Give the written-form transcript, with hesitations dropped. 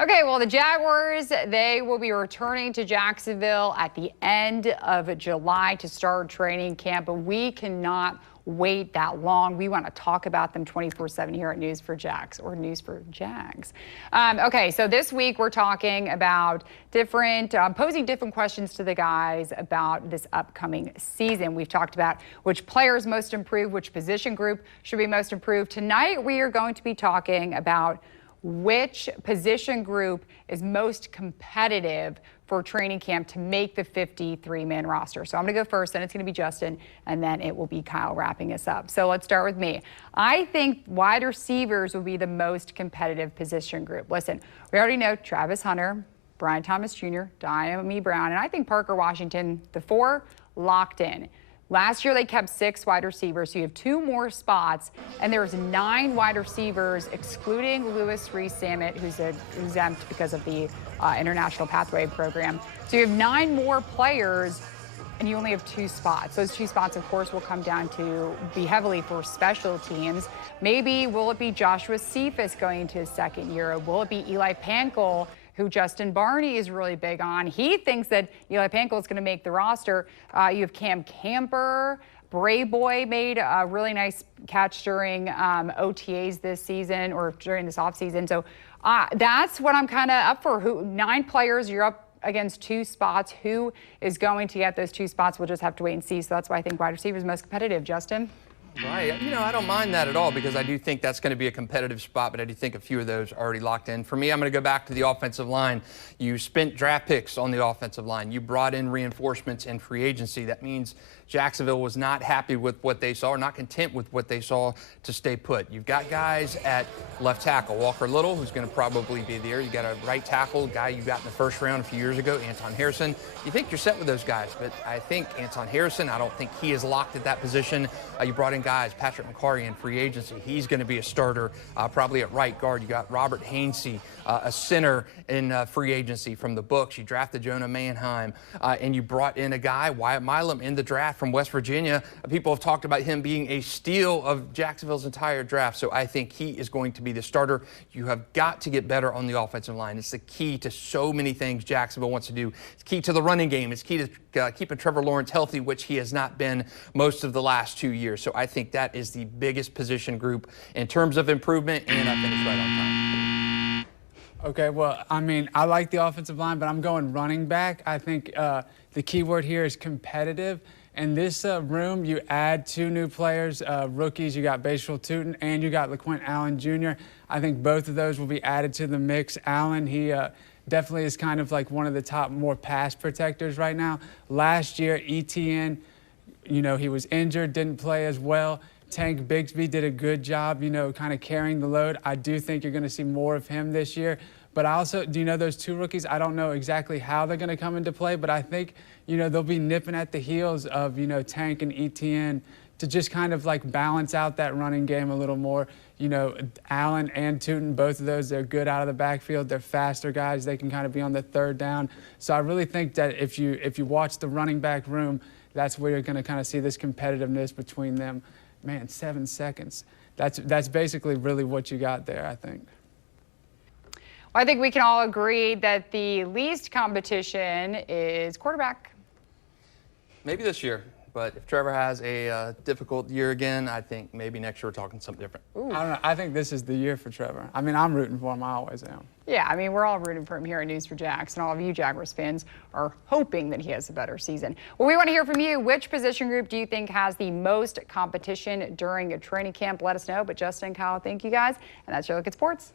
Okay, well, the Jaguars, they will be returning to Jacksonville at the end of July to start training camp, but we cannot wait that long. We want to talk about them 24/7 here at News for Jags, or News for Jags. Okay, so this week we're talking about posing different questions to the guys about this upcoming season. We've talked about which players most improved, which position group should be most improved. Tonight we are going to be talking about which position group is most competitive for training camp to make the 53-man roster. So I'm going to go first, then it's going to be Justin, and then it will be Kyle wrapping us up. So let's start with me. I think wide receivers will be the most competitive position group. Listen, we already know Travis Hunter, Brian Thomas Jr., Diami Brown, and I think Parker Washington, the four, locked in. Last year, they kept 6 wide receivers, so you have 2 more spots, and there's 9 wide receivers, excluding Lewis Rees-Sammet, who's exempt because of the International Pathway Program. So you have 9 more players, and you only have 2 spots. Those 2 spots, of course, will come down to be heavily for special teams. Maybe will it be Joshua Cephas going into his second year? Will it be Eli Pankel, who Justin Barney is really big on? He thinks that Eli Pankel is going to make the roster. You have Cam Camper. Brayboy made a really nice catch during OTAs this season, or during this offseason. So that's what I'm kind of up for. 9 players, you're up against 2 spots. Who is going to get those 2 spots? We'll just have to wait and see. So that's why I think wide receiver is most competitive. Justin? Right. You know, I don't mind that at all, because I do think that's going to be a competitive spot, but I do think a few of those are already locked in. For me, I'm going to go back to the offensive line. You spent draft picks on the offensive line. You brought in reinforcements in free agency. That means Jacksonville was not happy with what they saw, or not content with what they saw, to stay put. You've got guys at left tackle, Walker Little, who's going to probably be there. You got a right tackle, guy you got in the first round a few years ago, Anton Harrison. You think you're set with those guys, but I think Anton Harrison, I don't think he is locked at that position. You brought in guys, Patrick McCarty in free agency. He's going to be a starter, probably at right guard. You got Robert Hainsey, a center in free agency from the books. You drafted Jonah Mannheim, and you brought in a guy, Wyatt Milam, in the draft from West Virginia. People have talked about him being a steal of Jacksonville's entire draft, so I think he is going to be the starter. You have got to get better on the offensive line. It's the key to so many things Jacksonville wants to do. It's key to the running game. It's key to keeping Trevor Lawrence healthy, which he has not been most of the last 2 years. So I think that is the biggest position group in terms of improvement, and I finished right on time. Okay, well, I mean, I like the offensive line, but I'm going running back. I think the key word here is competitive. In this room, you add 2 new players, rookies. You got Bashal Tootin and you got LaQuint Allen Jr. I think both of those will be added to the mix. Allen, he definitely is kind of like one of the top more pass protectors right now. Last year, ETN, you know, he was injured, didn't play as well. Tank Bigsby did a good job, you know, kind of carrying the load. I do think you're going to see more of him this year. But I also, do you know those 2 rookies? I don't know exactly how they're going to come into play, but I think, you know, they'll be nipping at the heels of, you know, Tank and ETN to just kind of like balance out that running game a little more. You know, Allen and Tootin, both of those, they're good out of the backfield. They're faster guys. They can kind of be on the 3rd down. So I really think that if you watch the running back room, that's where you're going to kind of see this competitiveness between them. Man, 7 seconds. That's basically really what you got there, I think. Well, I think we can all agree that the least competition is quarterback. Maybe this year, but if Trevor has a difficult year again, I think maybe next year we're talking something different. Ooh. I don't know. I think this is the year for Trevor. I mean, I'm rooting for him. I always am. Yeah, I mean, we're all rooting for him here at News for Jags, and all of you Jaguars fans are hoping that he has a better season. Well, we want to hear from you. Which position group do you think has the most competition during a training camp? Let us know. But Justin and Kyle, thank you guys. And that's your look at sports.